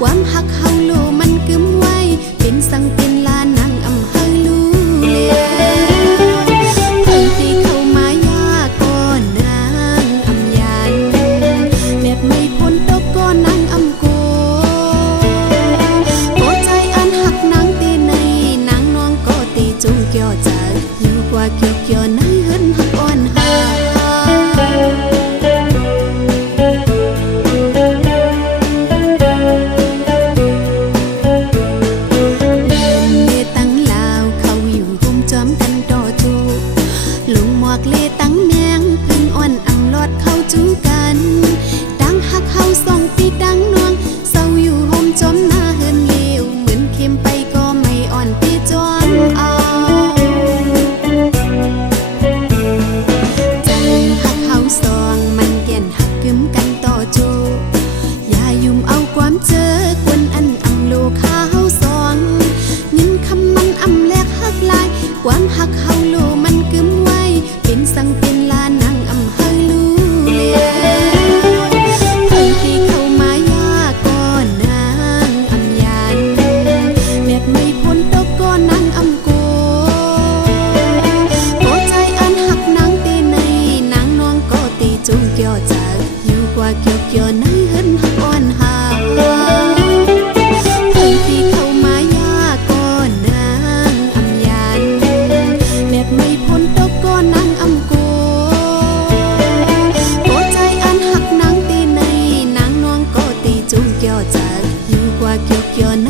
ความหักเฮาโลมันกึมไว้เป็นสังเป็นลานางอำเฮาลูเลียเพิ่งที่เข้ามายาก่อนนางอำยันแบบไม่พ้นตกก่อนนางอำโกโกใจอันหักนางตีในนางน้องก็ตีจุงเกี่ยวใจอยู่กว่าเกี่ยวเกี่ยวในเฮิรนหักอ่อนหาลุงหมวกเลตั้งแมงพึ่งอ่อนอังลอดเข้าจูกันดังหักเฮาส่องปีดังนวงเศร้าอยู่ห่มจมหน้าเฮินเลวเหมือนเข็มไปก็ไม่อ่อนปีจอนเอาใจหักเฮาส่องมันแก่นหักกึมกันต่อจูอย่ายุ่มเอาความเจอกวนอันอำโลคาเฮาส่องเงินคำมันอำแลกหักลายความหักเฮาโลมันกึมไว้เป็นสังเป็นลานางอำเฮาลูเลียเพิ่งที่เข้ามายาก่อนนางอำยันแบบไม่พ้นตกก่อนนางอำโกโกใจอันหักนางตีในนางน้องก็ตีจุงเกี่ยวใจอยู่กว่าเกี่ยวเกี่ยวในเฮิรนหักอ่อนหาเพิ่งที่เข้ามายาก่อนนางอำยันแบบไม่พ้นตกก่อนนางอำโกโกใจอันหักนางตีในนางน้องก็ตีจุงเกี่ยวใจอยู่กว่าเกี่ยวเกี่ยวใน